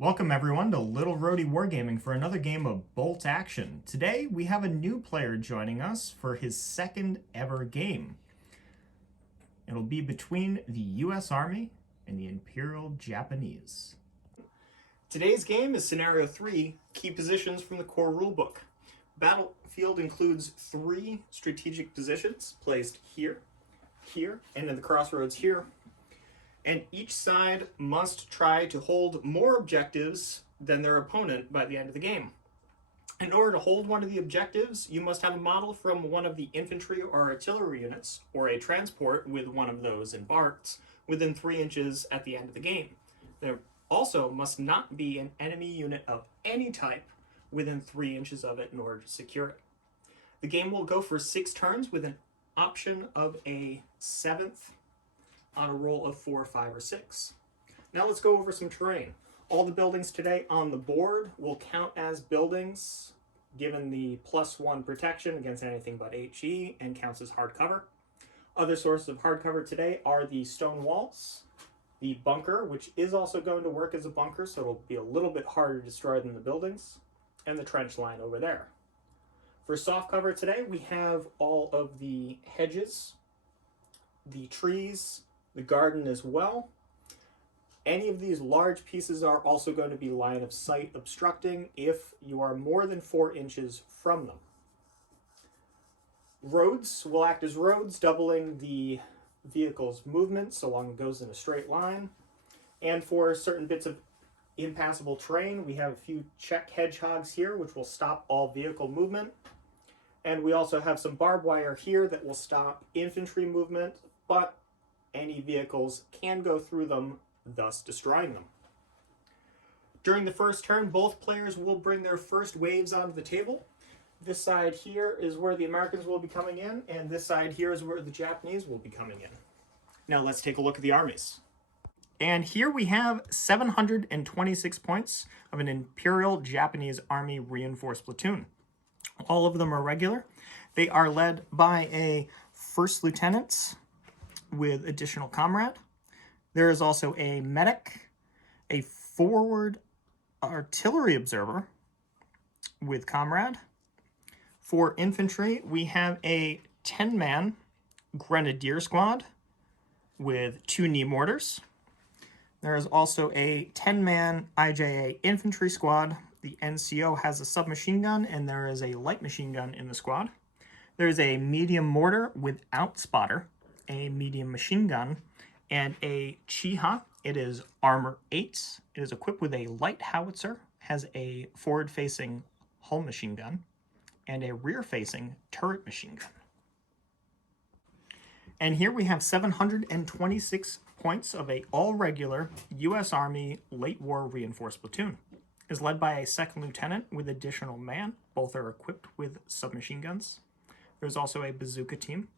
Welcome everyone to Little Roadie Wargaming for another game of Bolt Action. Today we have a new player joining us for his second ever game. It'll be between the US Army and the Imperial Japanese. Today's game is Scenario 3, Key Positions from the Core Rulebook. Battlefield includes 3 strategic positions placed here, here, and in the crossroads here. And each side must try to hold more objectives than their opponent by the end of the game. In order to hold one of the objectives, you must have a model from one of the infantry or artillery units, or a transport with one of those embarked, within 3 inches at the end of the game. There also must not be an enemy unit of any type within 3 inches of it in order to secure it. The game will go for 6 turns with an option of a 7th on a roll of 4, 5, or 6. Now let's go over some terrain. All the buildings today on the board will count as buildings given the +1 protection against anything but HE and counts as hardcover. Other sources of hardcover today are the stone walls, the bunker, which is also going to work as a bunker, so it'll be a little bit harder to destroy than the buildings, and the trench line over there. For soft cover today, we have all of the hedges, the trees, the garden as well. Any of these large pieces are also going to be line of sight obstructing if you are more than 4 inches from them. Roads will act as roads, doubling the vehicle's movement so long it goes in a straight line. And for certain bits of impassable terrain, we have a few check hedgehogs here which will stop all vehicle movement. And we also have some barbed wire here that will stop infantry movement, but any vehicles can go through them, thus destroying them. During the first turn, both players will bring their first waves onto the table. This side here is where the Americans will be coming in, and this side here is where the Japanese will be coming in. Now let's take a look at the armies. And here we have 726 points of an Imperial Japanese Army reinforced platoon. All of them are regular. They are led by a first lieutenant with additional comrade. There is also a medic, a forward artillery observer with comrade. For infantry, we have a 10-man grenadier squad with 2 knee mortars. There is also a 10-man IJA infantry squad. The NCO has a submachine gun, and there is a light machine gun in the squad. There is a medium mortar without spotter, a medium machine gun, and a Chiha. It is armor 8. It is equipped with a light howitzer, has a forward-facing hull machine gun, and a rear-facing turret machine gun. And here we have 726 points of a all-regular U.S. Army late war reinforced platoon. It is led by a second lieutenant with additional man. Both are equipped with submachine guns. There's also a bazooka team,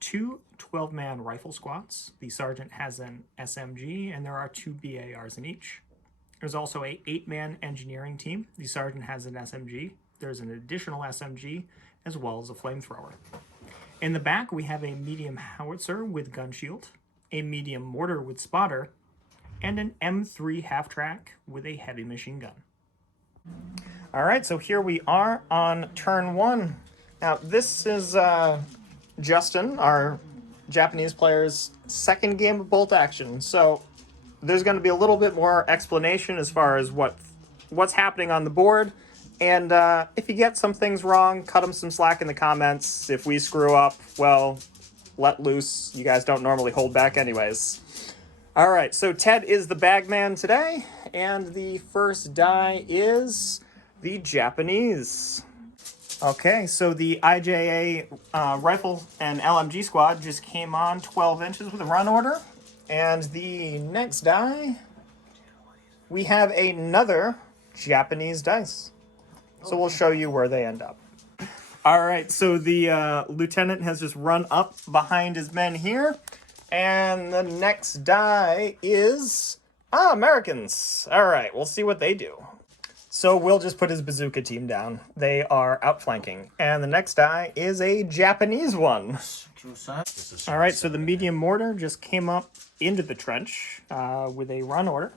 2 12-man rifle squads. The sergeant has an SMG, and there are 2 BARs in each. There's also a 8-man engineering team. The sergeant has an SMG. There's an additional SMG, as well as a flamethrower. In the back, we have a medium howitzer with gun shield, a medium mortar with spotter, and an M3 half-track with a heavy machine gun. All right, so here we are on turn 1. Now, this is Justin, our Japanese player's second game of Bolt Action. So there's going to be a little bit more explanation as far as what's happening on the board. And if you get some things wrong, cut him some slack in the comments. If we screw up, well, let loose. You guys don't normally hold back anyways. All right, so Ted is the bagman today. And the first die is the Japanese. Okay, so the IJA rifle and LMG squad just came on 12 inches with a run order. And the next die, we have another Japanese dice. So we'll show you where they end up. All right, so the lieutenant has just run up behind his men here. And the next die is Americans. All right, we'll see what they do. So we'll just put his bazooka team down. They are outflanking. And the next die is a Japanese one. All right, so the medium mortar just came up into the trench with a run order.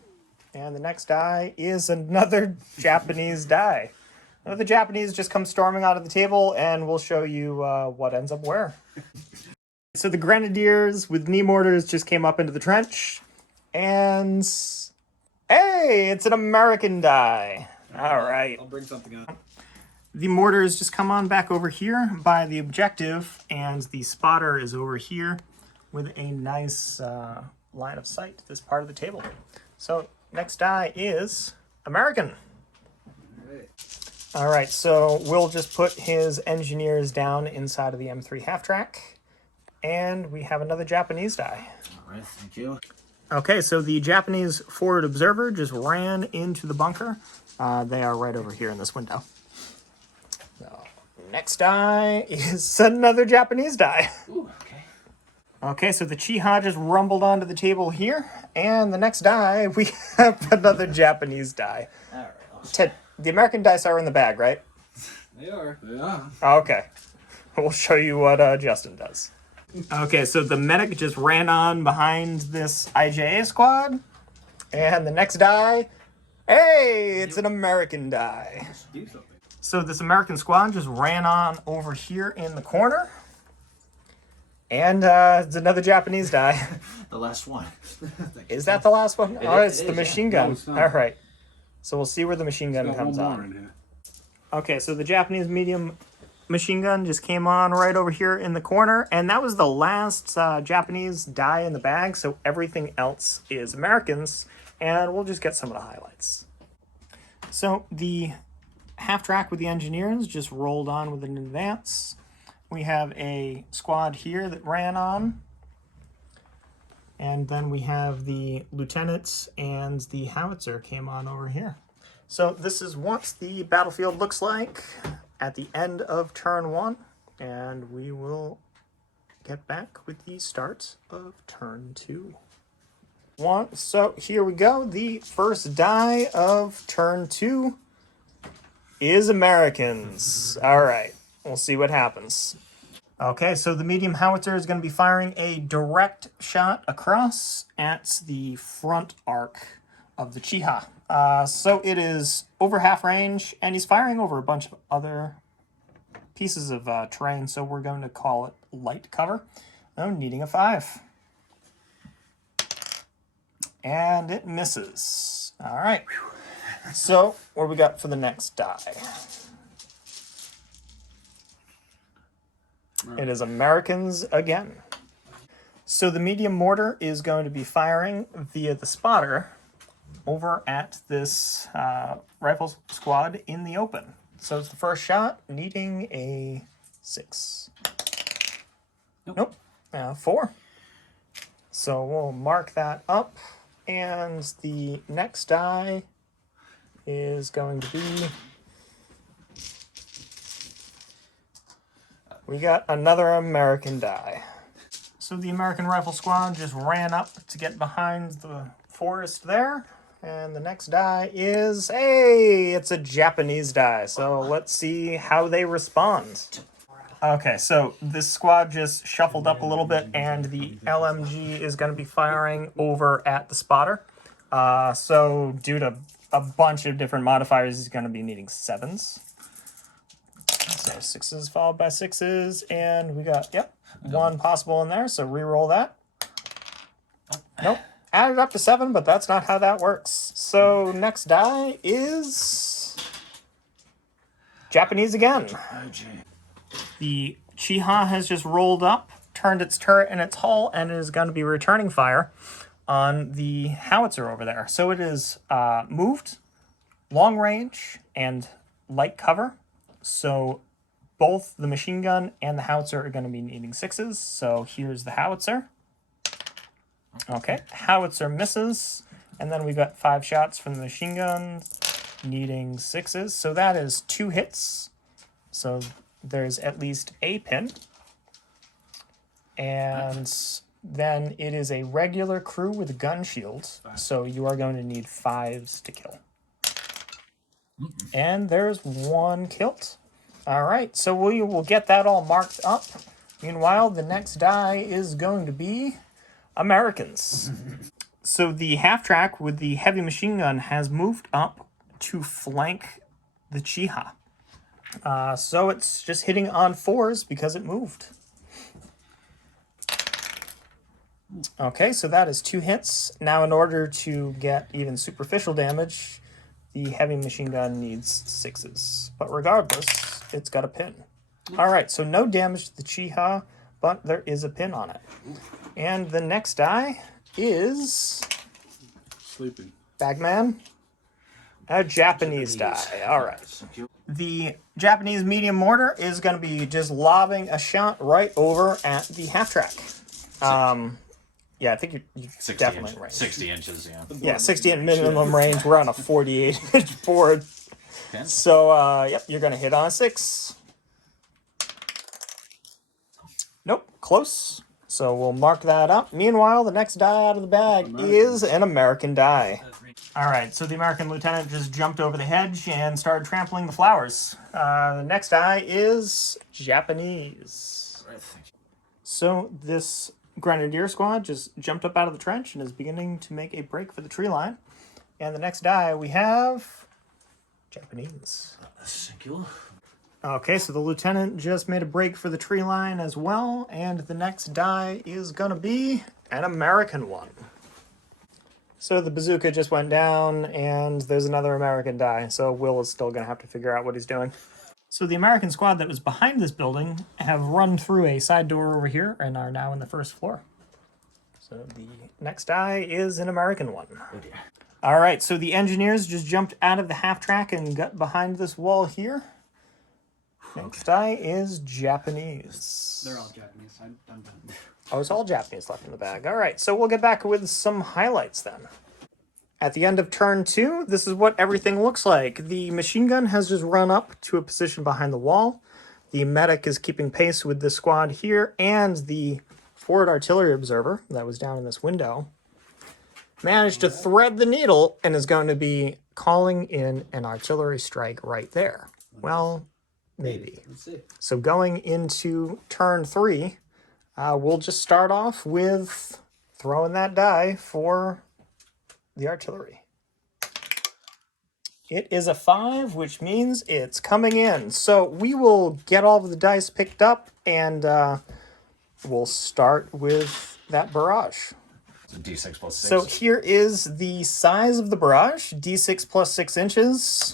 And the next die is another Japanese die. Now, the Japanese just come storming out of the table, and we'll show you what ends up where. So the Grenadiers with knee mortars just came up into the trench, and hey, it's an American die. All right. I'll bring something up. The mortars just come on back over here by the objective, and the spotter is over here with a nice line of sight to this part of the table. So next die is American. All right, so we'll just put his engineers down inside of the M3 half-track, and we have another Japanese die. All right, thank you. Okay, so the Japanese forward observer just ran into the bunker. They are right over here in this window. So, next die is another Japanese die. Ooh, okay. Okay, so the Chiha just rumbled onto the table here, and the next die, we have another Japanese die. All right. Ted, the American dice are in the bag, right? They are. They are. Okay. We'll show you what Justin does. Okay, so the medic just ran on behind this IJA squad, and the next die, hey, it's an American die. Let's do something. So this American squad just ran on over here in the corner, and it's another Japanese die. The last one. Is that the last one? Oh, it's the is, machine yeah. gun. No, it's not. All right. So we'll see where the machine gun Got comes one more on. in here. Okay, so the Japanese medium machine gun just came on right over here in the corner, and that was the last Japanese die in the bag, so everything else is Americans, and we'll just get some of the highlights. So the half-track with the engineers just rolled on with an advance. We have a squad here that ran on, and then we have the lieutenants and the howitzer came on over here. So this is what the battlefield looks like at the end of turn 1, and we will get back with the start of turn 2. So here we go. The first die of turn 2 is Americans. All right, we'll see what happens. Okay, so the medium howitzer is going to be firing a direct shot across at the front arc of the Chiha. So it is over half range, and he's firing over a bunch of other pieces of terrain, so we're going to call it light cover. Oh, needing a 5. And it misses. All right. So what we got for the next die? It is Americans again. So the medium mortar is going to be firing via the spotter over at this rifle squad in the open. So it's the first shot, needing a 6. Nope. 4. So we'll mark that up, and the next die is going to be... We got another American die. So the American rifle squad just ran up to get behind the forest there. And the next die is, hey, it's a Japanese die. So let's see how they respond. Okay, so this squad just shuffled up a little bit, and the LMG is going to be firing over at the spotter. So due to a bunch of different modifiers, he's going to be needing 7s. So 6s followed by 6s, and we got, yep, 1 possible in there, so re-roll that. Nope. Added up to 7, but that's not how that works. So next die is Japanese again. The Chiha has just rolled up, turned its turret and its hull, and is going to be returning fire on the howitzer over there. So it is moved, long range, and light cover. So both the machine gun and the howitzer are going to be needing 6s. So here's the howitzer. Okay, howitzer misses, and then we've got 5 shots from the machine gun, needing 6s. So that is 2 hits. So there's at least a pin. And then it is a regular crew with a gun shield. So you are going to need 5s to kill. And there's 1 killed. All right, so we will get that all marked up. Meanwhile, the next die is going to be Americans. So the half-track with the heavy machine gun has moved up to flank the IJA. So it's just hitting on 4s because it moved. Okay, so that is 2 hits. Now in order to get even superficial damage, the heavy machine gun needs 6s. But regardless, it's got a pin. Alright, so no damage to the IJA, but there is a pin on it. And the next die is... Sleeping. Bagman. A Japanese die. Alright. The Japanese medium mortar is going to be just lobbing a shot right over at the half-track. Yeah, I think you're definitely in range. 60 inches, yeah. Yeah, 60 at minimum range. We're on a 48-inch board. Pin? So, yep, you're going to hit on a 6. Nope, close. So we'll mark that up. Meanwhile, the next die out of the bag is an American die. All right, so the American lieutenant just jumped over the hedge and started trampling the flowers. The next die is Japanese. So this Grenadier squad just jumped up out of the trench and is beginning to make a break for the tree line. And the next die we have Japanese. Thank you. Okay, so the lieutenant just made a break for the tree line as well, and the next die is gonna be an American one. So the bazooka just went down, and there's another American die, so Will is still gonna have to figure out what he's doing. So the American squad that was behind this building have run through a side door over here and are now in the first floor. So the next die is an American one. Oh dear. All right, so the engineers just jumped out of the half-track and got behind this wall here. Next die is Japanese. They're all Japanese. I'm done. Oh, it's all Japanese left in the bag. All right, so we'll get back with some highlights then. At the end of turn 2, this is what everything looks like. The machine gun has just run up to a position behind the wall. The medic is keeping pace with the squad here, and the forward artillery observer that was down in this window managed to thread the needle and is going to be calling in an artillery strike right there. Well, maybe. Let's see. So going into turn 3, we'll just start off with throwing that die for the artillery. It is a 5, which means it's coming in. So we will get all of the dice picked up, and we'll start with that barrage. So D6 plus 6. So here is the size of the barrage, D6 plus 6 inches.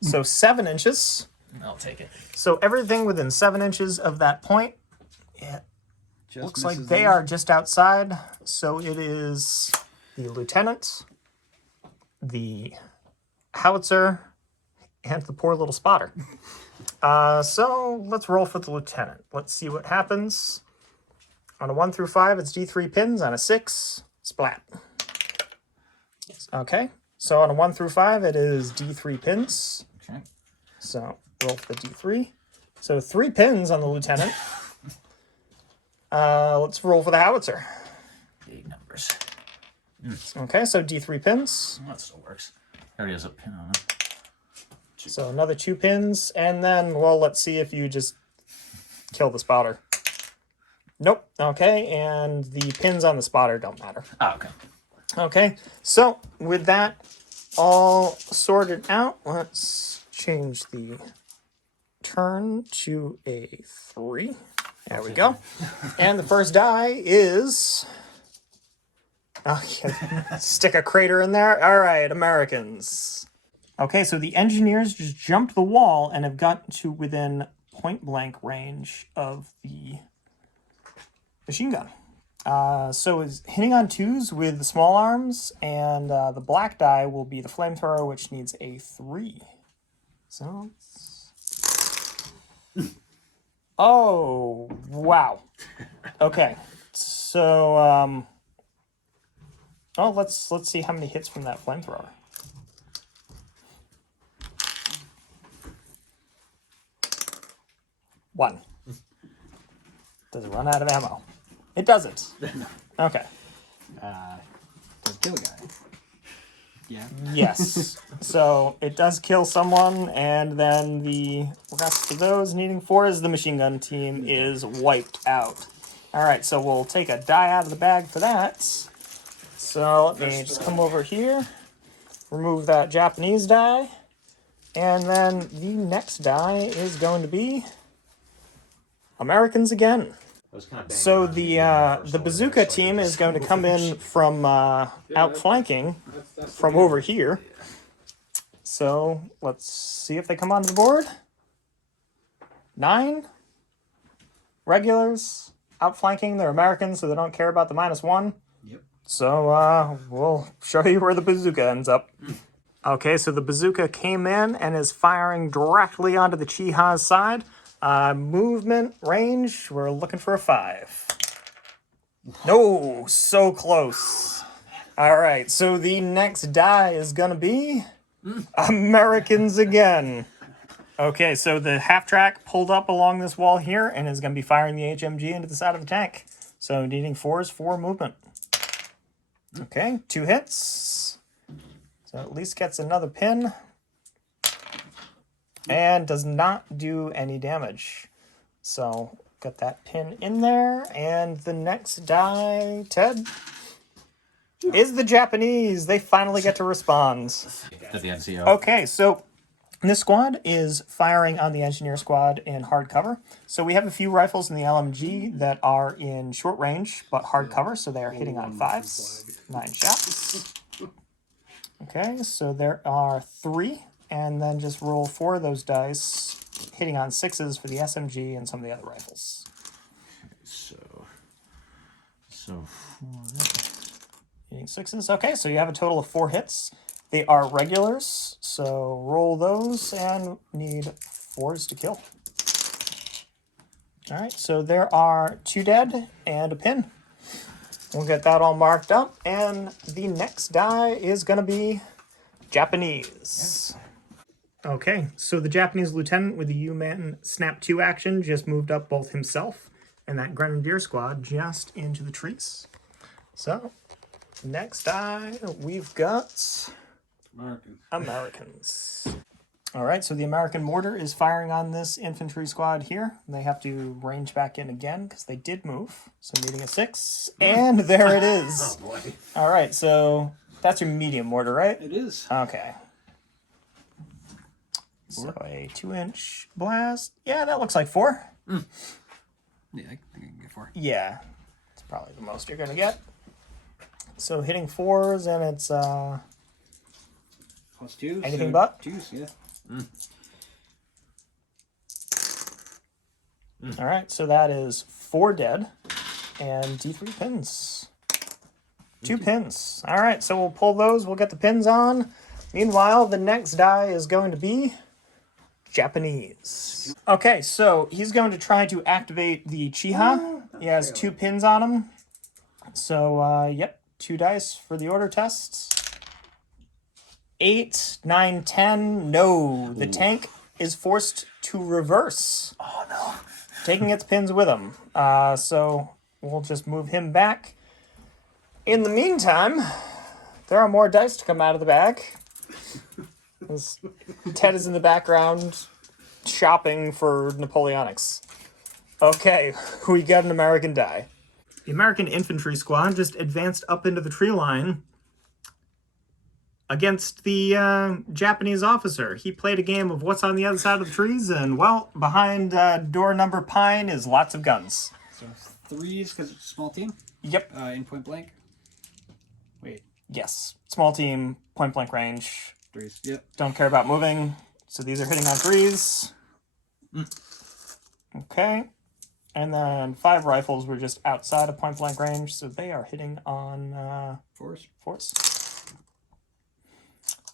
So 7 inches. I'll take it. So everything within 7 inches of that point, it looks like they are just outside. So it is the lieutenant, the howitzer, and the poor little spotter. So let's roll for the lieutenant. Let's see what happens. On a 1 through 5, it's D3 pins. On a 6, splat. Okay. So on a 1 through 5, it is D3 pins. Okay. So roll for the D3. So 3 pins on the lieutenant. Let's roll for the howitzer. Big numbers. Okay, so D3 pins. That still works. Already has a pin on it. So another 2 pins, and then, well, let's see if you just kill the spotter. Nope. Okay, and the pins on the spotter don't matter. Oh, okay. Okay, so with that all sorted out, let's change the turn to a 3. There we go. And the first die is... Oh, yeah. Stick a crater in there. All right, Americans. Okay, so the engineers just jumped the wall and have gotten to within point-blank range of the machine gun. So it's hitting on 2s with the small arms, and the black die will be the flamethrower, which needs a 3. So... Oh, wow. Okay, so... Oh, let's see how many hits from that flamethrower. One. Does it run out of ammo? It doesn't. Okay. Does kill a guy. Yeah. Yes. So it does kill someone, and then the rest of those needing 4s, the machine gun team is wiped out. All right, so we'll take a die out of the bag for that. So let me just come over here, remove that Japanese die, and then the next die is going to be Americans again. So the bazooka team is going to come in from outflanking from over here. So let's see if they come onto the board. 9 regulars outflanking. They're Americans, so they don't care about the -1. Yep. So we'll show you where the bazooka ends up. Okay, so the bazooka came in and is firing directly onto the Chiha's side. Movement range, we're looking for a 5. No, so close. All right, so the next die is gonna be Americans again. Okay, so the half track pulled up along this wall here and is gonna be firing the HMG into the side of the tank. So needing 4s for movement. Okay, 2 hits. So at least gets another pin. And does not do any damage. So got that pin in there. And the next die, Ted, is the Japanese. They finally get to respond. At the NCO. Okay, so this squad is firing on the engineer squad in hard cover. So we have a few rifles in the LMG that are in short range, but hard cover. So they are hitting on 5s. 9 shots. Okay, so there are 3. And then just roll 4 of those dice, hitting on 6s for the SMG and some of the other rifles. So 4. Hitting 6s. Okay, so you have a total of 4 hits. They are regulars, so roll those and need 4s to kill. All right, so there are 2 dead and a pin. We'll get that all marked up, and the next die is going to be Japanese. Okay, so the Japanese lieutenant with the U-Man Snap 2 action just moved up both himself and that Grenadier squad just into the trees. So, next die, we've got Americans. All right, so the American mortar is firing on this infantry squad here. They have to range back in again because they did move. So needing a 6, and there it is. Oh, boy. All right, so that's your medium mortar, right? It is. Okay. So a 2-inch blast. Yeah, that looks like 4. Yeah, I think I can get 4. Yeah, it's probably the most you're gonna get. So hitting 4s, and it's +2. anything so but? 2s, yeah. All right. So that is 4 dead, and D3 pins. 2 pins. All right. So we'll pull those. We'll get the pins on. Meanwhile, the next die is going to be Japanese. Okay, so he's going to try to activate the Chiha. He has 2 pins on him. So, yep, 2 dice for the order tests. 8, 9, 10. No, the tank is forced to reverse. Oh no. Taking its pins with him. So we'll just move him back. In the meantime, there are more dice to come out of the bag. Ted is in the background shopping for Napoleonics. Okay, we got an American die. The American infantry squad just advanced up into the tree line against the Japanese officer. He played a game of what's on the other side of the trees, and, well, behind door number pine is lots of guns. So 3s because it's a small team. Yep. In point blank. Wait, Yes. Small team, point blank range. 3s. Yep. Don't care about moving. So these are hitting on 3s. Okay. And then 5 rifles were just outside of point blank range, so they are hitting on 4s. 4s.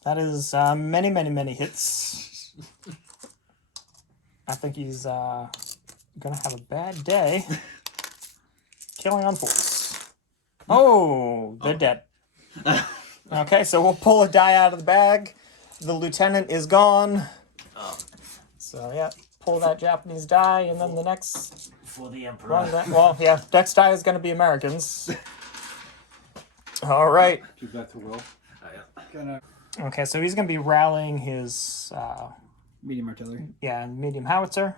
That is many, many, many hits. I think he's gonna have a bad day. Killing on 4s. Oh, they're dead. Okay, so we'll pull a die out of the bag. The lieutenant is gone. So yeah, pull that Japanese die, and then the next For the Emperor. one. Well, yeah, next die is gonna be Americans. All right. Give that to Will. Gonna Okay, so he's gonna be rallying his medium artillery. medium howitzer.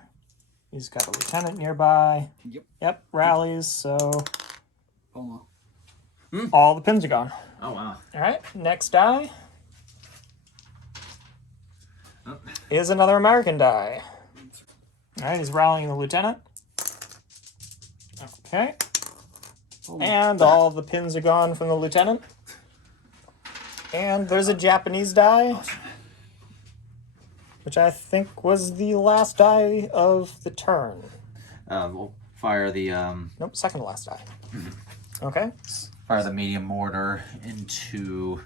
He's got a lieutenant nearby. Yep. Yep, rallies. So Almost. all the pins are gone. Oh, wow. All right, next die Oh. is another American die. All right, he's rallying the lieutenant. Okay. And all the pins are gone from the lieutenant. And there's a Japanese die, which I think was the last die of the turn. We'll fire the Nope, second to last die. Okay. fire the medium mortar into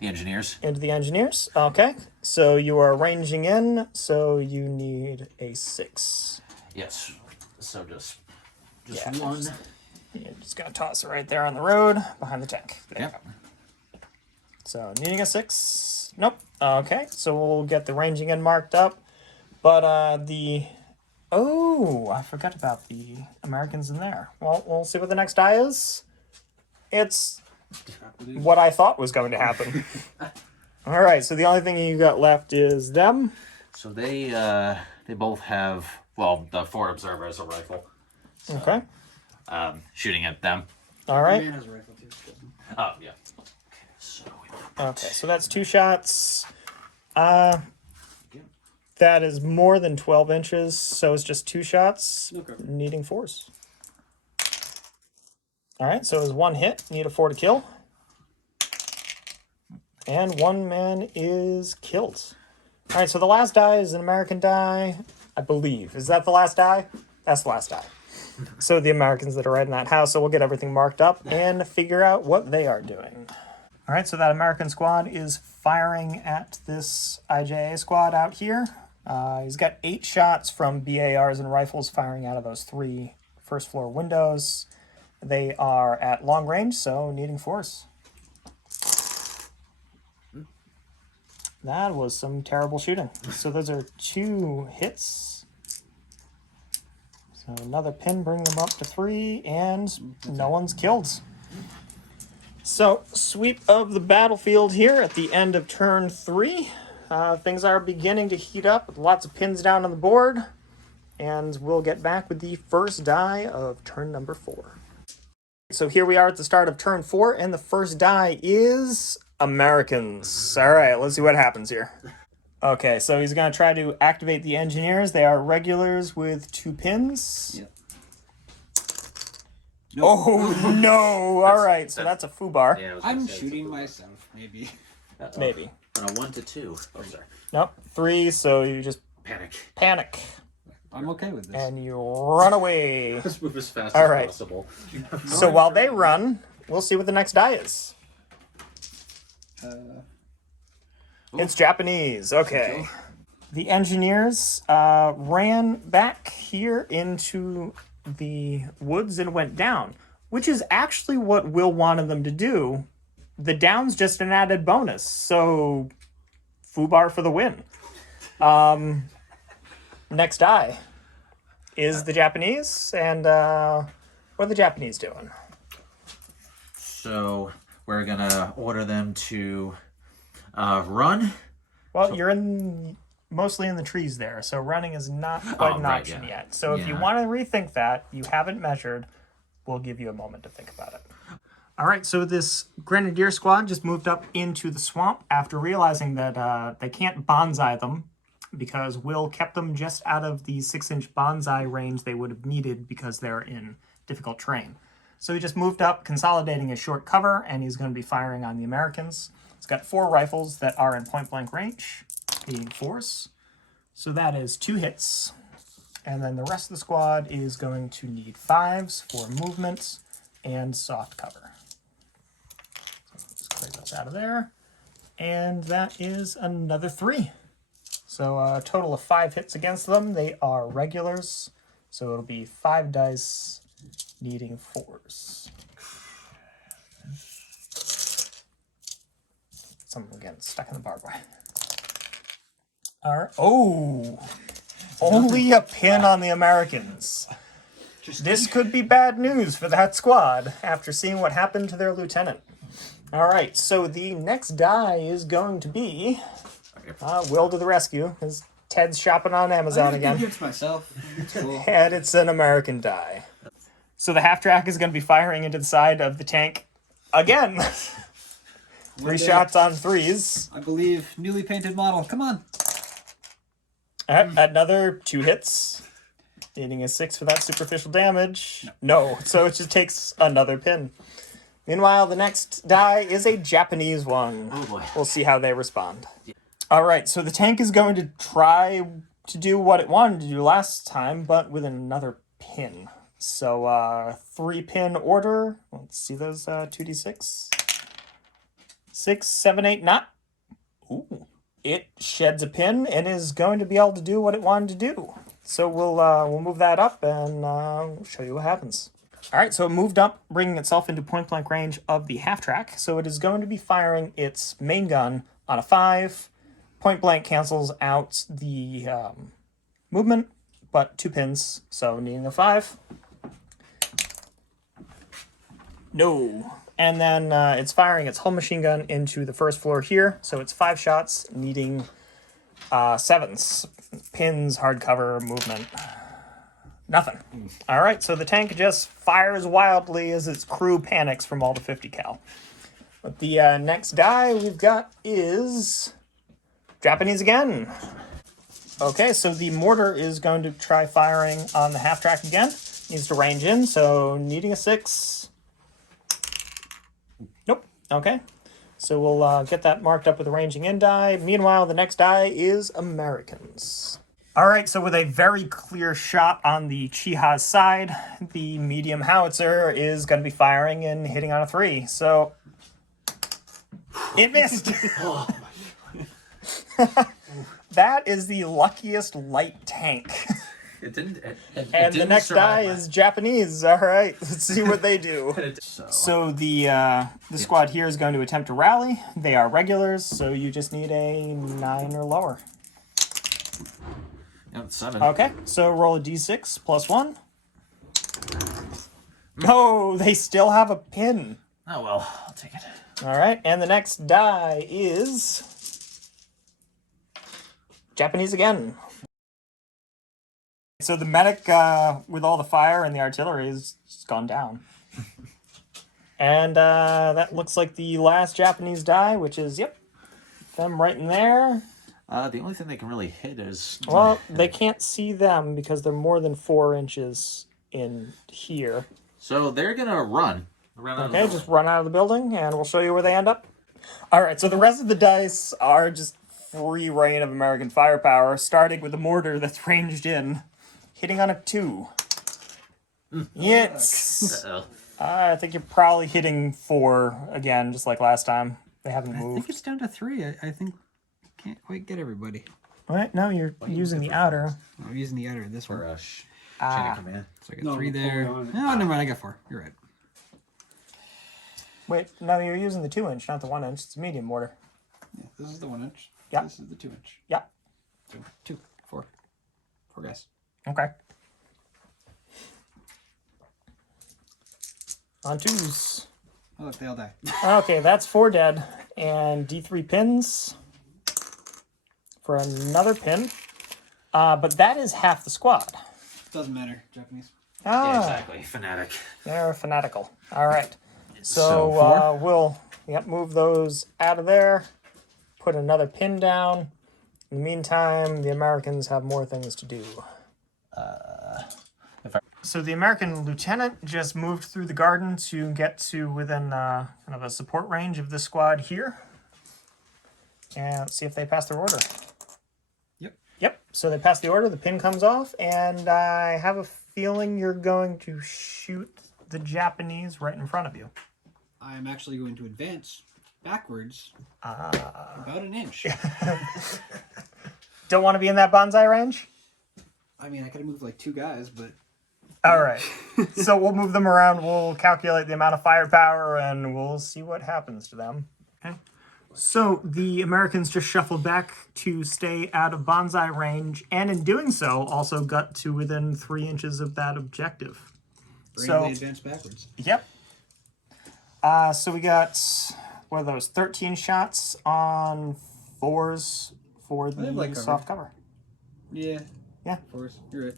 the engineers. Into the engineers. Okay. So you are ranging in, so you need a 6. Yes. So just Yeah, one. You're just going to toss it right there on the road behind the tank. There you Yep. go. So needing a 6. Nope. Okay. So we'll get the ranging in marked up. But oh, I forgot about the Americans in there. Well, we'll see what the next die is. It's what I thought was going to happen. All right. So the only thing you got left is them. So they both have, well, the forward observer has a rifle. So, Okay. Shooting at them. All right. Man has a rifle too. Oh, yeah. Okay, so Okay, so that's 2 shots. That is more than 12 inches, so it's just 2 shots, Okay. needing 4s. All right, so it was 1 hit, need a 4 to kill. And 1 man is killed. All right, so the last die is an American die, I believe. Is that the last die? That's the last die. So the Americans that are right in that house, so we'll get everything marked up and figure out what they are doing. All right, so that American squad is firing at this IJA squad out here. He's got 8 shots from BARs and rifles firing out of those 3 first floor windows. They are at long range, so needing 4s. That was some terrible shooting. So those are 2 hits. So another pin, bring them up to 3, and no one's killed. So, sweep of the battlefield here at the end of turn 3. Things are beginning to heat up with lots of pins down on the board. And we'll get back with the first die of turn number 4. So here we are at the start of turn 4, and the first die is Americans. All right, let's see what happens here. Okay, so he's going to try to activate the engineers. They are regulars with 2 pins. Yep. Oh, no. All right, so that's a foobar. yeah, I'm shooting myself, maybe. Maybe. On a 1 to 2. Oh, sorry. Nope, 3, so you just panic. I'm okay with this. And you run away. Let's move as fast All as right. possible. So while they run, we'll see what the next die is. It's Japanese. Okay. The engineers ran back here into the woods and went down, which is actually what Will wanted them to do. The down's just an added bonus, so foobar for the win. Next die is the Japanese, and what are the Japanese doing? So we're gonna order them to run. Well, you're mostly in the trees there, so running is not quite an right, option yeah. yet. So if you Yeah. want to rethink that, you haven't measured, we'll give you a moment to think about it. All right, so this Grenadier squad just moved up into the swamp after realizing that they can't bonsai them because Will kept them just out of the 6-inch bonsai range they would have needed because they're in difficult terrain. So he just moved up, consolidating his short cover, and he's going to be firing on the Americans. He's got 4 rifles that are in point-blank range, needing 4s. So that is 2 hits. And then the rest of the squad is going to need 5s for movement and soft cover. So just clear those out of there. And that is another 3. So a total of 5 hits against them. They are regulars. So it'll be 5 dice needing 4s. Some again stuck in the barbed wire. All right. Oh, only a pin on the Americans. This could be bad news for that squad after seeing what happened to their lieutenant. All right, so the next die is going to be Will to the rescue, because Ted's shopping on Amazon again. I give it to myself. It's cool. And it's an American die. So the half-track is going to be firing into the side of the tank again. 3 shots on 3s. I believe newly painted model. Come on. Alright, another 2 hits. Needing a 6 for that superficial damage. No, so it just takes another pin. Meanwhile, the next die is a Japanese one. Oh boy. We'll see how they respond. Alright, so the tank is going to try to do what it wanted to do last time, but with another pin. So, 3 pin order. Let's see those 2d6. 6, 7, 8, not. Ooh. It sheds a pin and is going to be able to do what it wanted to do. So we'll move that up and show you what happens. All right, so it moved up, bringing itself into point-blank range of the half-track. So it is going to be firing its main gun on a 5. Point-blank cancels out the movement, but 2 pins, so needing a 5. No. And then it's firing its hull machine gun into the first floor here. So it's 5 shots, needing 7s. Pins, hardcover, movement. Nothing. All right, so the tank just fires wildly as its crew panics from all the 50 cal. But the next die we've got is Japanese again. Okay, so the mortar is going to try firing on the half track again. Needs to range in, so needing a 6. Nope. Okay. So we'll get that marked up with a ranging in die. Meanwhile, the next die is Americans. All right, so with a very clear shot on the Chiha's side, the medium howitzer is going to be firing and hitting on a 3. So it missed. That is the luckiest light tank. It didn't. And the next die is Japanese. All right, let's see what they do. So the squad here is going to attempt to rally. They are regulars, so you just need a 9 or lower. Yep, 7. Okay, so roll a d6 plus 1. No, they still have a pin. Oh well, I'll take it. All right, and the next die is Japanese again. So the medic, with all the fire and the artillery, is just gone down. And that looks like the last Japanese die, which is, yep, them right in there. The only thing they can really hit is... Well, they can't see them because they're more than 4 inches in here. So they're going to run. Okay, just run out of the building, and we'll show you where they end up. All right, so the rest of the dice are just free reign of American firepower, starting with the mortar that's ranged in. Hitting on a 2. Yes. I think you're probably hitting 4 again, just like last time. They haven't I think moved. it's down to 3. I think can't quite get everybody. What? No, you're using the outer. I'm using the outer. This one. For chain of command. So I got 3 there. No, never mind. I got 4. You're right. Wait, no, you're using the 2-inch, not the 1-inch. It's a medium mortar. Yeah, this is the 1-inch. Yeah. This is the 2-inch. Yeah. 2, 4. 4 guys. Okay. On 2s. Oh, look, they all die. Okay, that's 4 dead. And D3 pins for another pin. But that is half the squad. Doesn't matter. Japanese. Yeah, exactly. Fanatic. They're fanatical. All right. So, So we'll move those out of there. Put another pin down. In the meantime, the Americans have more things to do. So the American lieutenant just moved through the garden to get to within kind of a support range of this squad here. And let's see if they pass their order. Yep, so they pass the order, the pin comes off, and I have a feeling you're going to shoot the Japanese right in front of you. I'm actually going to advance backwards about an inch. Don't want to be in that bonsai range? I mean, I could have moved like 2 guys, but... All right. So we'll move them around. We'll calculate the amount of firepower, and we'll see what happens to them. Okay. So the Americans just shuffled back to stay out of bonsai range, and in doing so, also got to within 3 inches of that objective. bravely advance backwards. Yep. So we got, what are those, 13 shots on 4s for the like soft cover. Yeah. Yeah. 4s. You're right.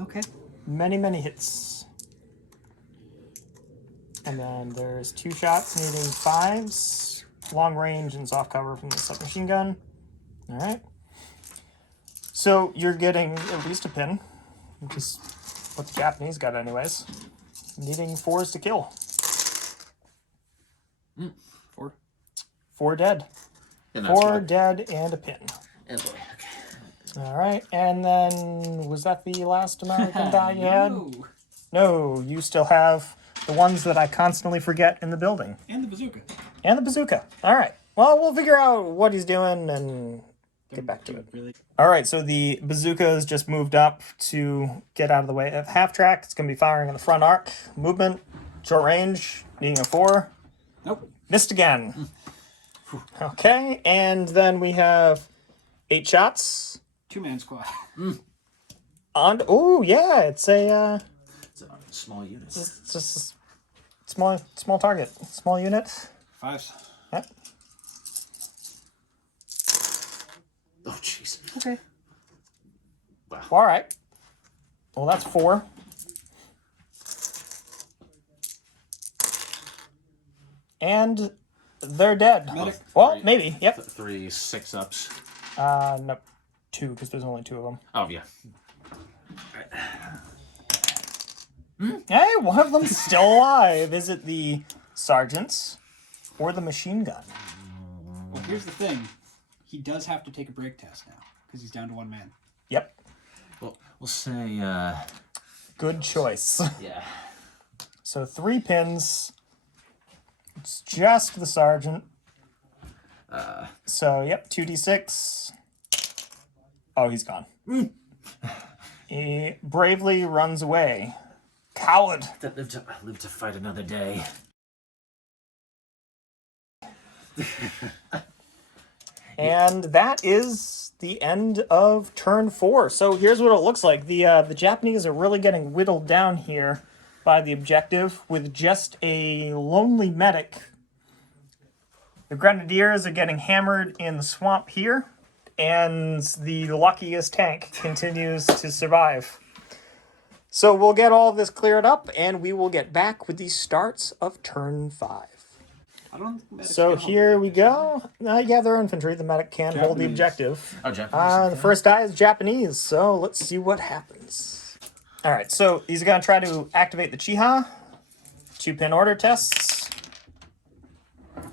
Okay. Many, many hits. And then there's 2 shots needing 5s, long range and soft cover from the submachine gun. All right. So you're getting at least a pin, which is what the Japanese got anyways. Needing 4s to kill. 4. 4 dead. And that's 4 why. dead and a pin. Oh, boy. Okay. All right. And then, was that the last American die you had? No. No, you still have the ones that I constantly forget in the building. And the bazooka. And the bazooka. All right. Well, we'll figure out what he's doing and get back to it. Really? All right, so the bazooka has just moved up to get out of the way of half track. It's going to be firing in the front arc. Movement, short range, needing a 4. Nope. Missed again. Okay, and then we have 8 shots. 2-man squad. On. Oh, yeah, it's a It's a small unit. it's just a small target, small unit. 5s. Yep. Oh, jeez. Okay. Wow. All right. Well, that's 4. And they're dead. Medic. Well, maybe. Yep. 3 6-ups. No, 2 because there's only 2 of them. Oh, yeah. Hey, one of them's still alive. Is it the sergeant's or the machine gun? Well, here's the thing. He does have to take a break test now because he's down to 1 man. Yep. Well, we'll say, Good choice. Yeah. So 3 pins. It's just the sergeant. So, yep, 2d6. Oh, he's gone. He bravely runs away. Coward. that live to fight another day. And that is the end of turn 4. So here's what it looks like. The Japanese are really getting whittled down here by the objective with just a lonely medic. The Grenadiers are getting hammered in the swamp here, and the luckiest tank continues to survive. So we'll get all of this cleared up, and we will get back with the starts of turn 5. I don't think medics So can hold here it. we go. Yeah, they're infantry. The medic can hold the Japanese. objective. Oh, Japanese. The first die is Japanese, so let's see what happens. All right, so he's going to try to activate the Chiha. 2-pin order tests.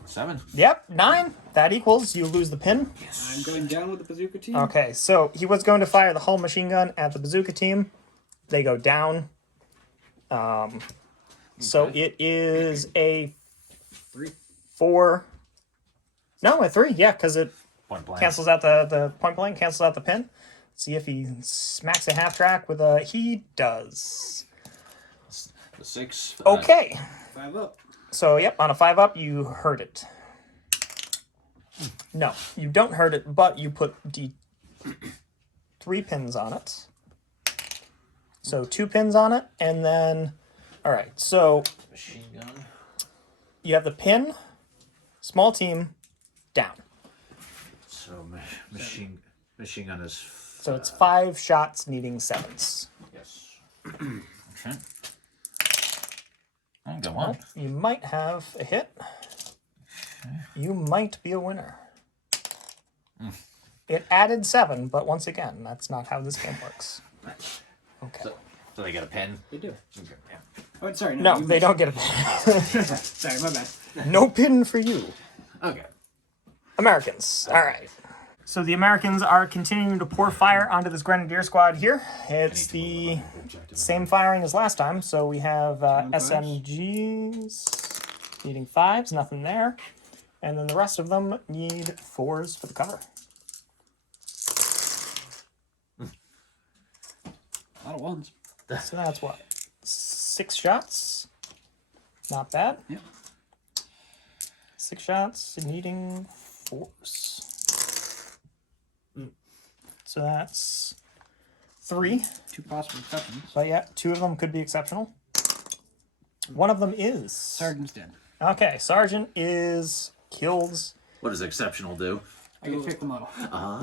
7. Yep, 9. That equals you lose the pin. I'm going down with the bazooka team. Okay, so he was going to fire the hull machine gun at the bazooka team. They go down. So it is a 3. 4. No, a 3, yeah, because it Point blank. cancels out the point blank, cancels out the pin. See if he smacks a half track with a. He does. The 6. Okay. 5 up. So, yep, on a 5 up, you hurt it. No, you don't hurt it, but you put 3 pins on it. So 2 pins on it, and then. All right, so Machine gun. you have the pin, small team, down. So, machine gun is... So it's 5 shots needing 7s. Yes. Okay. I got 1. You might have a hit. You might be a winner. It added 7, but once again, that's not how this game works. Okay. So they get a pin. They do. Okay, yeah. Oh, sorry. No, you they missed. don't get a pin. Sorry, my bad. No pin for you. Okay. Americans. All right. So the Americans are continuing to pour fire onto this Grenadier squad here. It's the same firing as last time. So we have SMGs needing 5s, nothing there. And then the rest of them need 4s for the cover. A lot of 1s. So that's what? 6 shots? Not bad. Yep. 6 shots, needing 4s. So that's 3. 2 possible exceptions. But yeah, 2 of them could be exceptional. One of them is. Sergeant's dead. Okay, Sergeant is killed. What does exceptional do? I can pick the model.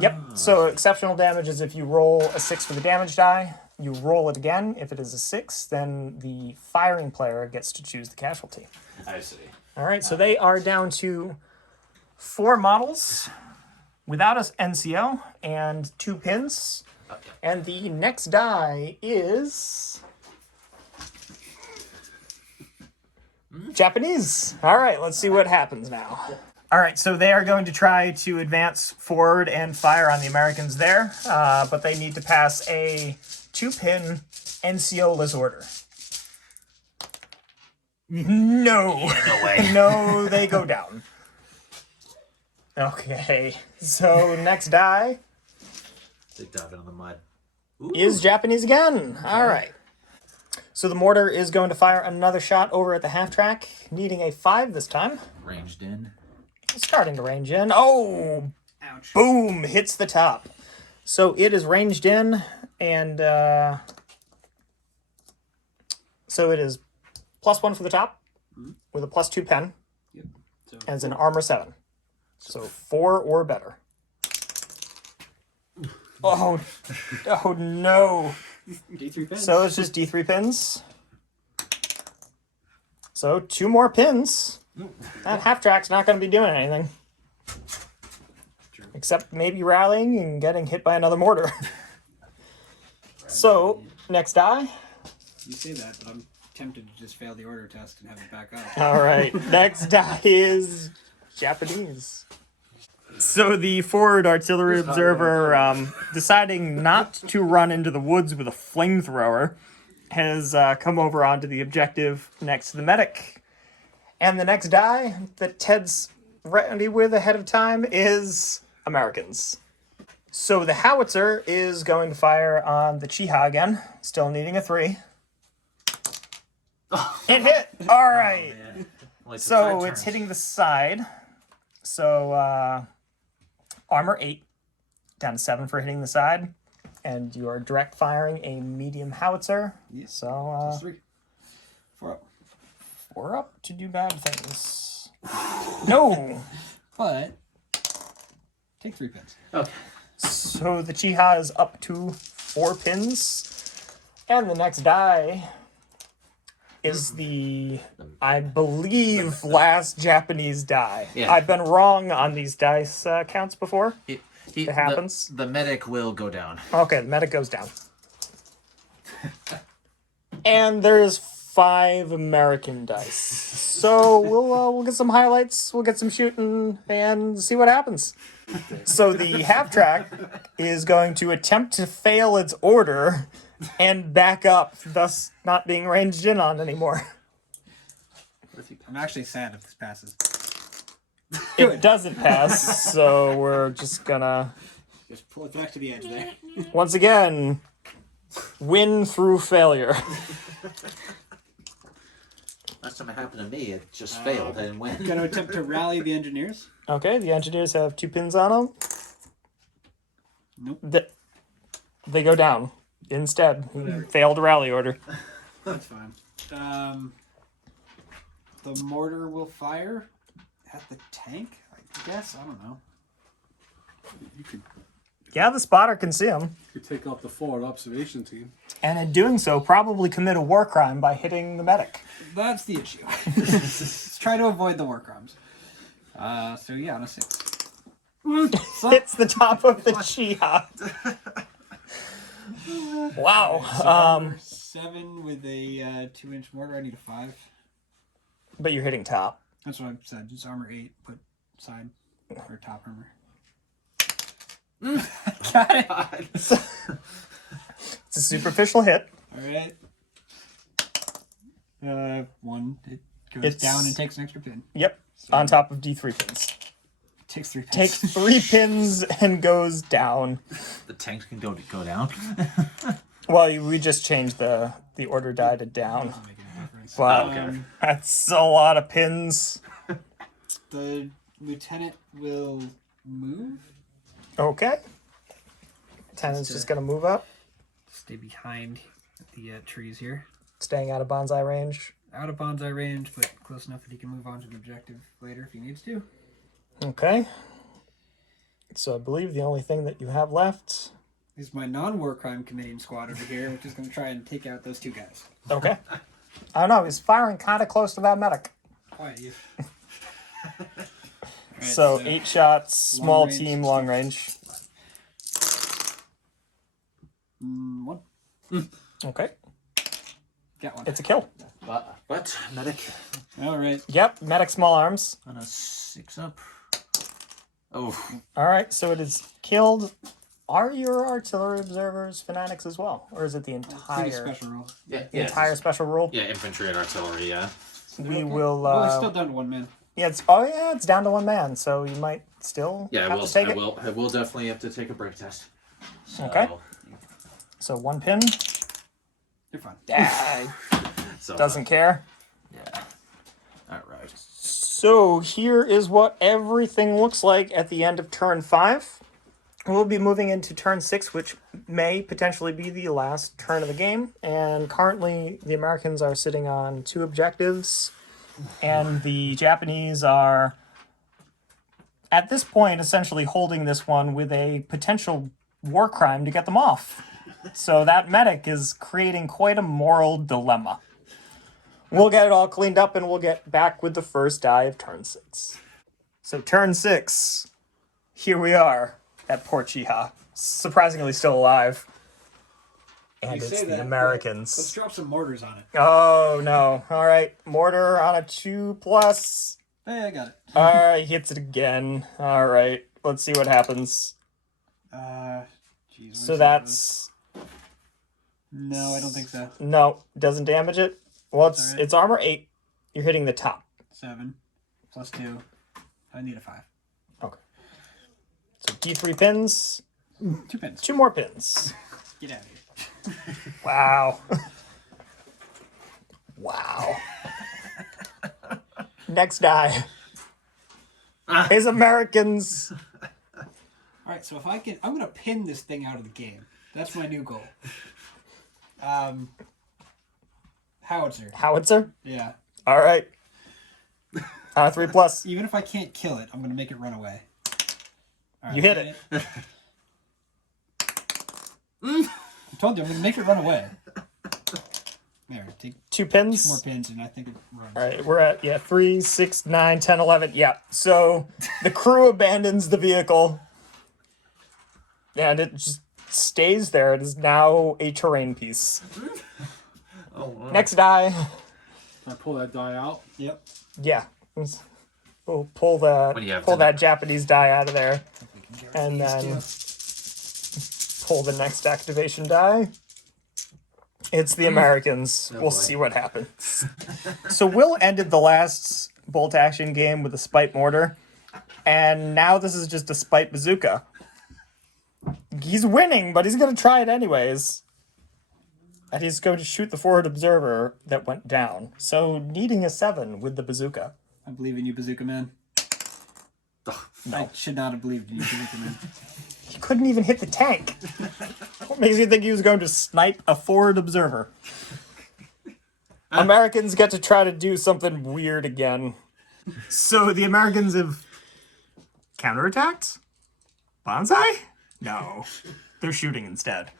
Yep, so exceptional damage is if you roll a 6 for the damage die, You roll it again. If it is a 6, then the firing player gets to choose the casualty. I see. All right, so they are down to 4 models without an NCO and 2 pins. Okay. And the next die is Japanese. All right, let's see what happens now. All right, so they are going to try to advance forward and fire on the Americans there, but they need to pass a 2-pin NCO-less order. No. No way. No, they go down. Okay, so next die They dive into the mud. is Japanese again. All right. So the mortar is going to fire another shot over at the half track, needing a 5 this time. Ranged in. Starting to range in. Oh, Ouch. boom, hits the top. So it is ranged in, and so it is +1 for the top with a +2 pen, Yep. So and it's an armor 7. So 4 or better. Oh, oh no. D3 pins. So it's just D3 pins. So 2 more pins. That half track's not going to be doing anything. Except maybe rallying and getting hit by another mortar. So, next die. You say that, but I'm tempted to just fail the order test and have it back up. Alright, next die is Japanese. So the forward artillery observer, deciding not to run into the woods with a flamethrower, has come over onto the objective next to the medic. And the next die that Ted's ready with ahead of time is Americans. So the howitzer is going to fire on the Chiha again, still needing a 3. It hit! Alright. Man. Like So it's hitting the side. So armor 8, down to 7 for hitting the side. And you are direct firing a medium howitzer. Yeah. So 3. 4 up. 4 up to do bad things. No! But take 3 pins. Okay. So the Chiha is up to 4 pins. And the next die is the, I believe, last Japanese die. Yeah. I've been wrong on these dice counts before. It happens. The medic will go down. Okay, the medic goes down. And there's 5 American dice. So we'll get some highlights, we'll get some shooting, and see what happens. So the half track is going to attempt to fail its order and back up, thus not being ranged in on anymore. I'm actually sad if this passes. It doesn't pass, so we're just gonna, Just pull it back to the edge there. once again, win through failure. Last time it happened to me, it just failed. I didn't win. Gonna attempt to rally the engineers. Okay, the engineers have 2 pins on them. Nope. They go down instead. Failed rally order. That's fine. The mortar will fire at the tank, I guess. I don't know. You could Yeah, the spotter can see them. take out the forward observation team. And in doing so, probably commit a war crime by hitting the medic. That's the issue. Let's try to avoid the war crimes. So yeah, on a 6. Hits the top of the Chiha. Wow. 7 with a 2-inch mortar. I need a 5. But you're hitting top. That's what I said. Just armor 8. Put side or top armor. Got it. It's a superficial hit. All right. 1. It goes It's- down and takes an extra pin. Yep. On top of D3 pins. Takes 3 pins. Takes 3 pins and goes down. The tanks can go down. Well, we just changed the order die to down. Doesn't make any difference. But that's a lot of pins. The lieutenant will move. Okay. Lieutenant's just going to move up, Stay behind the trees here. staying out of bonsai range. Out of bonsai range, but close enough that he can move on to the objective later if he needs to. Okay. So I believe the only thing that you have left is my non-war crime committing squad over here, which is going to try and take out those two guys. Okay. I don't know. He's firing kind of close to that medic. Quiet, you. Alright, So 8 shots, small range. team, long range. 1. Okay. Got one. It's a kill. But medic All right. Yep. Medic, small arms. on a 6 up. Oh, All right. So it is killed. Are your artillery observers fanatics as well, or is it the Take a entire special roll. yeah, the entire special rule? Yeah, infantry and artillery. Yeah. We will. Well, he's still down to 1 man. Yeah. It's it's down to 1 man, so you might still Yeah, have to take I it. will. I will definitely have to take a break test. So, Okay. So 1 pin. You're fine. Yeah. So, Doesn't care. Yeah. All right. So here is what everything looks like at the end of turn 5. We'll be moving into turn 6, which may potentially be the last turn of the game. And currently, the Americans are sitting on 2 objectives, and the Japanese are, at this point, essentially holding this one with a potential war crime to get them off. So that medic is creating quite a moral dilemma. We'll get it all cleaned up, and we'll get back with the first die of turn 6. So turn 6, here we are at Port Chiha, surprisingly still alive. And You it's say the that, Americans. Let's drop some mortars on it. Oh, no. All right. Mortar on a 2+. Hey, I got it. All right. Hits it again. All right. Let's see what happens. Jeez, So that's... No, I don't think so. No, doesn't damage it. Well, That's all right. it's armor 8. You're hitting the top. 7 plus 2. I need a 5. Okay. So D3 pins. 2 pins. 2 more pins. Get out of here. Wow. Wow. Next die is Americans. All right, so if I can, I'm gonna pin this thing out of the game. That's my new goal. Howitzer. Howitzer. Yeah. All right. 3+. Even if I can't kill it, I'm gonna make it run away. All right, You hit it. I told you I'm gonna make it run away. There, take 2 more pins. pins, and I think it runs. All right, we're at 3, 6, 9, 10, 11. Yeah. So the crew abandons the vehicle, and it just stays there. It is now a terrain piece. oh, wow. Next die. Can I pull that die out? Yep. Yeah. We'll pull that What do you have pull to that Japanese die out of there, We can get and these then two. pull the next activation die. It's the Americans. Oh, We'll boy. see what happens. So Will ended the last bolt action game with a spite mortar, and now this is just a spite bazooka. He's winning, but he's going to try it anyways. And he's going to shoot the forward observer that went down. So needing a 7 with the bazooka. I believe in you, Bazooka Man. I should not have believed in you, Bazooka Man. He couldn't even hit the tank. What makes you think he was going to snipe a forward observer? Americans get to try to do something weird again. So the Americans have counterattacked? Bonsai? No. They're shooting instead.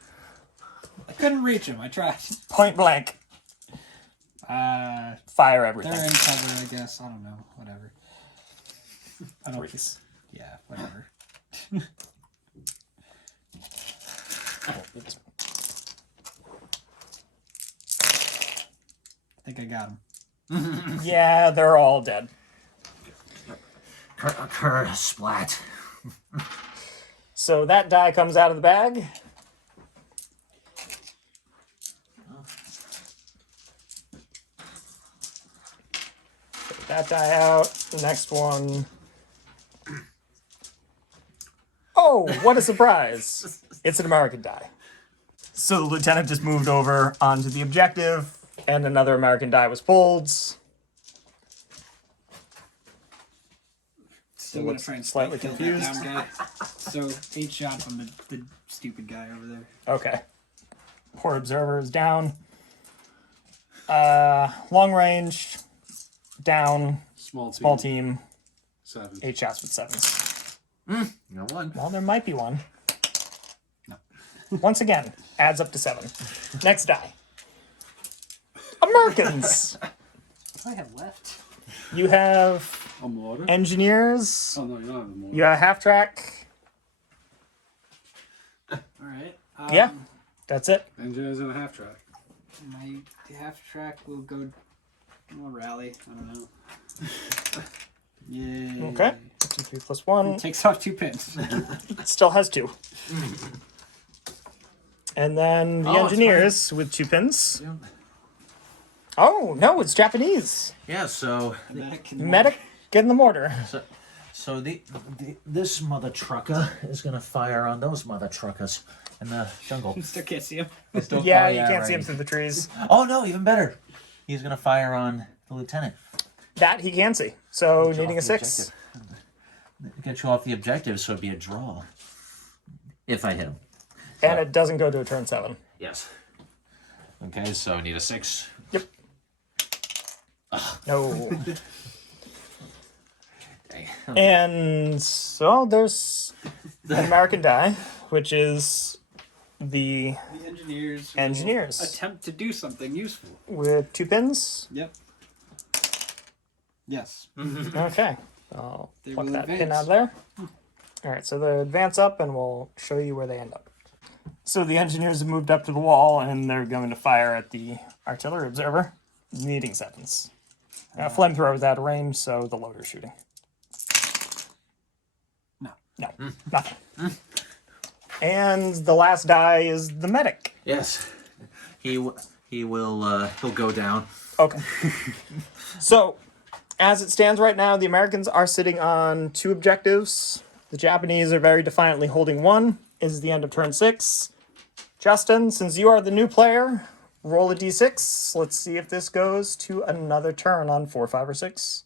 I couldn't reach him. I tried. Point blank. Fire everything. They're in cover, I guess. I don't know. Whatever. I don't. Freeze. Yeah, whatever. I think I got him. Yeah, they're all dead. Splat. So that die comes out of the bag. Take that die out. The next one. Oh, what a surprise! It's an American die. So the lieutenant just moved over onto the objective, and another American die was pulled. Still gonna try and Slightly kill that confused. down guy. So 8 shots on the stupid guy over there. Okay. Poor observer is down. Long range, down, Small team. small team, 7. 8 shots with 7s. No one. Well, there might be one. No. once again, adds up to 7. Next die. Americans. What do I have left? You have A mortar? engineers. Oh, no, you don't have a mortar. You have half track. All right. Yeah, that's it. Engineers and a half track. My half track will go. Well, rally. I don't know. Yay. Okay. 2, 3 plus 1. Takes off 2 pins. It still has 2. And then the Oh, it's engineers with 2 pins. Yeah. Oh, no, it's Japanese. Yeah, so Medic in the mortar. So this mother trucker is gonna fire on those mother truckers in the jungle. You still can't see him. Yeah, Oh, you yeah, can't see right. him through the trees. Oh no, even better. He's gonna fire on the lieutenant. That he can see. So Get you needing a off the 6. objective. Get you off the objective, so it'd be a draw. If I hit him. And it doesn't go to a turn 7. Yes. okay, so I need a 6. Yep. No. Dang. And so there's an American die, which is the The engineers. will Engineers. attempt to do something useful. with 2 pins. Yep. Yes. Okay. I'll They pluck will that pin advance. out of there. All right, so they advance up, and we'll show you where they end up. So the engineers have moved up to the wall, and they're going to fire at the artillery observer, needing 7s. Flamethrower's out of range, so the loader's shooting. No. No, nothing. And the last die is the medic. Yes. He'll go down. Okay. So, as it stands right now, the Americans are sitting on 2 objectives. The Japanese are very defiantly holding 1. Is the end of turn 6. Justin, since you are the new player, roll a d6. Let's see if this goes to another turn on 4, 5, or 6.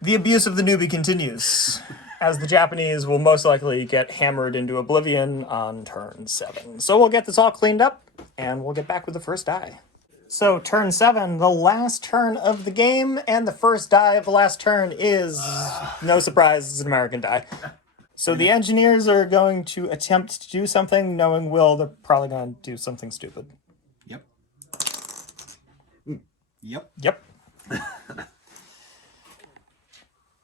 The abuse of the newbie continues, as the Japanese will most likely get hammered into oblivion on turn 7. So we'll get this all cleaned up, and we'll get back with the first die. So turn 7, the last turn of the game, and the first die of the last turn is, no surprise, it's an American die. So the engineers are going to attempt to do something, knowing Will, they're probably going to do something stupid. Yep. Yep. Yep.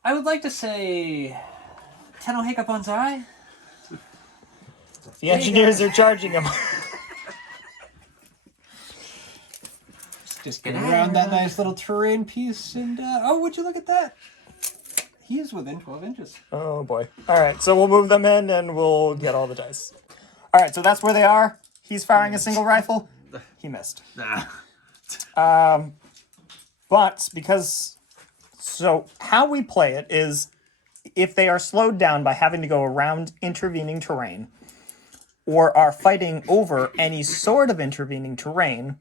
I would like to say Tenno Hiccup Banzai. The engineers are charging him. Just get around that nice little terrain piece and oh, would you look at that? He is within 12 inches. Oh boy. All right, so we'll move them in and we'll get all the dice. All right, so that's where they are. He's firing a single rifle. He missed. But because... So how we play it is if they are slowed down by having to go around intervening terrain or are fighting over any sort of intervening terrain,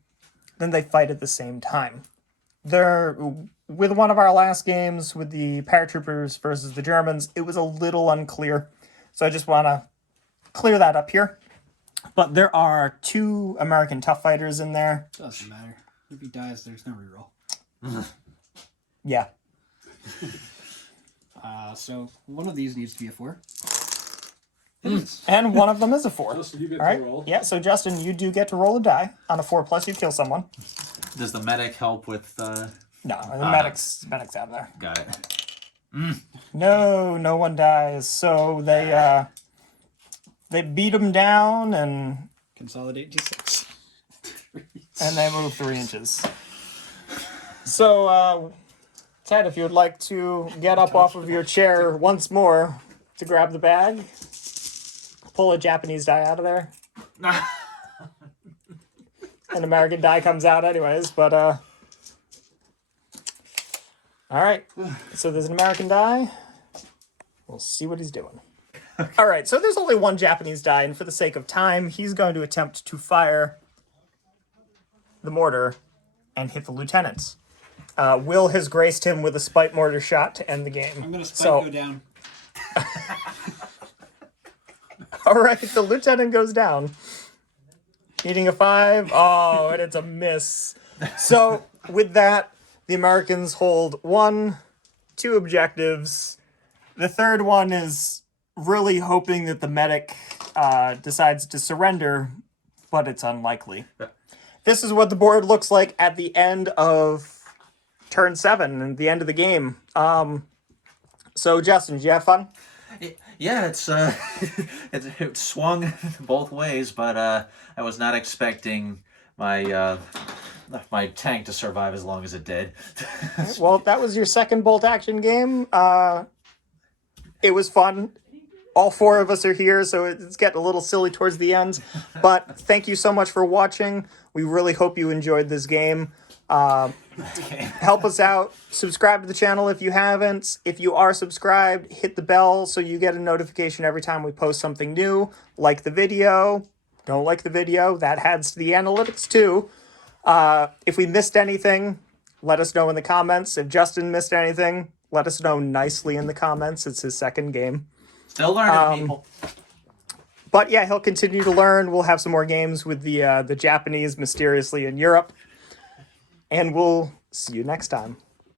then they fight at the same time. With one of our last games with the paratroopers versus the Germans, it was a little unclear. So I just want to clear that up here. But there are 2 American tough fighters in there. Doesn't matter. If he dies, there's no reroll. Yeah. So one of these needs to be a 4. And one of them is a 4. Justin, you get All right. to roll. Yeah, so Justin, you do get to roll a die. On a 4 plus, you kill someone. Does the medic help with No, the medic's out of there. got it. No one dies. So they beat him down and Consolidate D6. they move 3 inches. So, Ted, if you would like to get up off of your chair once more to grab the bag, pull a Japanese die out of there. An American die comes out anyways, but all right. So there's an American die. We'll see what he's doing. All right, so there's only 1 Japanese die, and for the sake of time, he's going to attempt to fire the mortar and hit the lieutenants. Will has graced him with a spite mortar shot to end the game. I'm going to spike go down. All right, the lieutenant goes down. Needing a 5. Oh, and it's a miss. So, with that, the Americans hold 1, 2 objectives. The third one is really hoping that the medic decides to surrender, but it's unlikely. This is what the board looks like at the end of turn 7 and the end of the game. So, Justin, did you have fun? Yeah, it's it swung both ways, but I was not expecting my my tank to survive as long as it did. Well, that was your second bolt action game. It was fun. All 4 of us are here, so it's getting a little silly towards the end. But thank you so much for watching. We really hope you enjoyed this game. Help us out. Subscribe to the channel if you haven't. If you are subscribed, hit the bell so you get a notification every time we post something new. Like the video. Don't like the video. That adds to the analytics too. If we missed anything, let us know in the comments. If Justin missed anything, let us know nicely in the comments. It's his second game. Still learning, people. But yeah, he'll continue to learn. We'll have some more games with the Japanese mysteriously in Europe. And we'll see you next time.